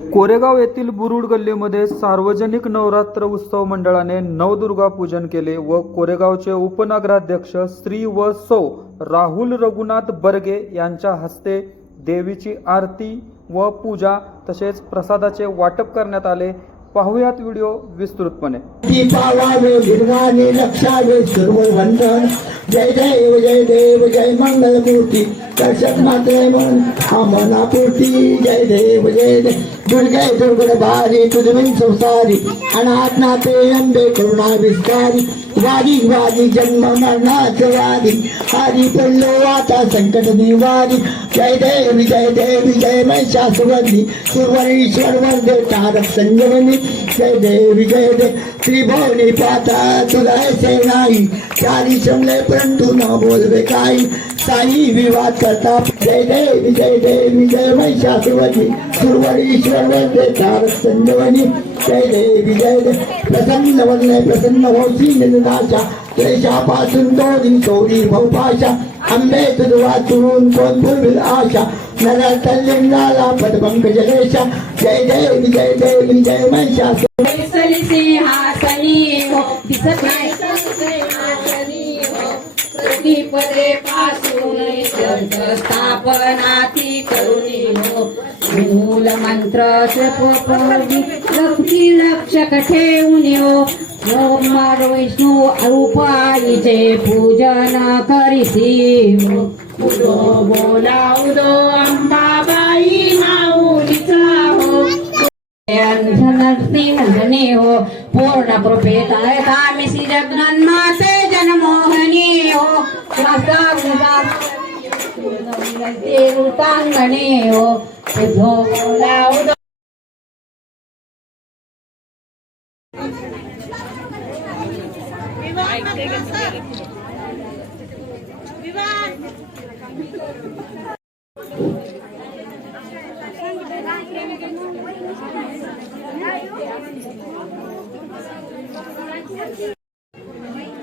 कोरेगाव येथील बुरुड गल्लीमध्ये सार्वजनिक नवरात्र उत्सव मंडळाने नवदुर्गा पूजन केले व कोरेगावचे उपनगराध्यक्ष श्री व सौ राहुल रघुनाथ बर्गे यांच्या हस्ते देवीची आरती व पूजा तसेच प्रसादाचे वाटप करण्यात आले. पाहुयात व्हिडिओ विस्तृतपणे. जय देव जय देव जय मंगलमूर्ती. दर्शक मात्र म्हणून हा मनापूर्ती. जय देव जय देव. दुर्गे दुर्गड भारी तुझमिन संसारी अनाथ नाथे अंबे करुणा विस्तारी वारी वारी जन्म मरणाच वारी हरी पडलो आता संकट निवारी। जय देव जय देव जय महिषासुरंदी सुवर्णेश्वर वंदे तारक संजननी जय देव जय देव त्रिभुवनी पाता तुला ऐसे नाही चारी शमले परंतु न बोलवे काही साई विवाद करता जय देव जय देव जय महिषासुरवंदी सुरवरीश्वर वंदे तारक संजननी जय देव जय. देव प्रसन्न वरणे प्रसन्न होशी निंदाच्या क्लेशापासून दोरी सोडी भवपाशा अंबे तुझ वाचून कोण पूर्वी आशा नगर पदभंग जगेशा जय देव जय देव जय महिषासुर बैसली सिंहासनी हो दिसत नाही. ती पदे पासून जग स्थापना ती करुणी मूल मंत्र लक्ष्मी रक्षक ठेवून ओम विष्णू अरुपाईचे पूजन करीसी उदो बोला उदो अंबाबाई माऊलीचा हो नंदने हो पूर्ण कृपेत कामिसी जगन्माते जनमोहनी। हो तांगणे हो उद्धो बोला उद्धो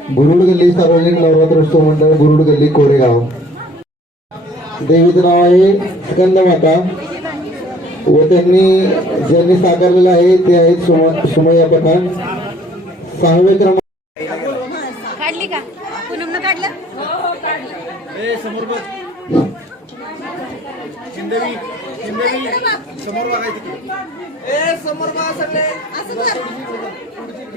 बुरुड गल्ली सार्वजनिक नवरात्रोत्सव मंडळ बुरुड गल्ली कोरेगाव. देवीचं नाव आहे स्कंदमाता. व त्यांनी ज्यांनी साकारलेलं आहे ते आहेत सुम- सुमय्या पठाण. सहावे क्रमांक काढली का? पूनमनं काढलं? तिकडंच बघते असते का बसते?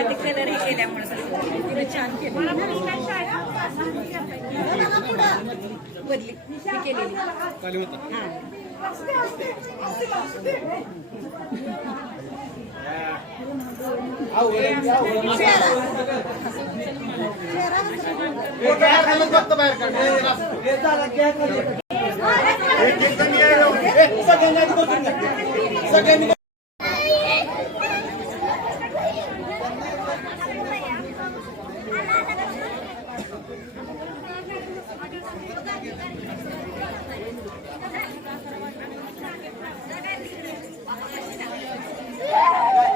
ते कलर हे केल्यामुळे तसं. तिने छान केलं बदली मी केलेली हा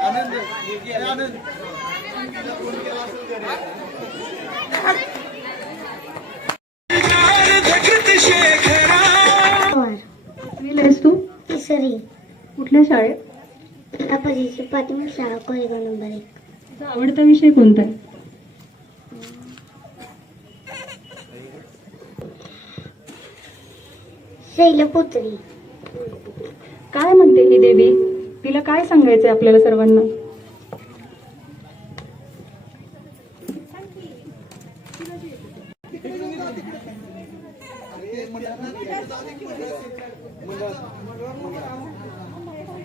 आनंद आनंद. कुठल्या शाळेत? अपोजिटची प्राथमिक शाळा कोरेगाव नंबर एक. तुझा आवडता विषय कोणता आहे? शैलपुत्री. काय म्हणते ही देवी? तिला काय सांगायचंय आपल्याला सर्वांना?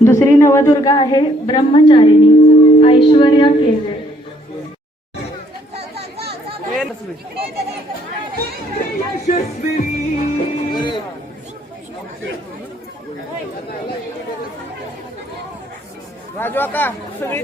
दुसरी नवदुर्गा आहे ब्रह्मचारिणी. ऐश्वर्या केळवे राजू आका सगळी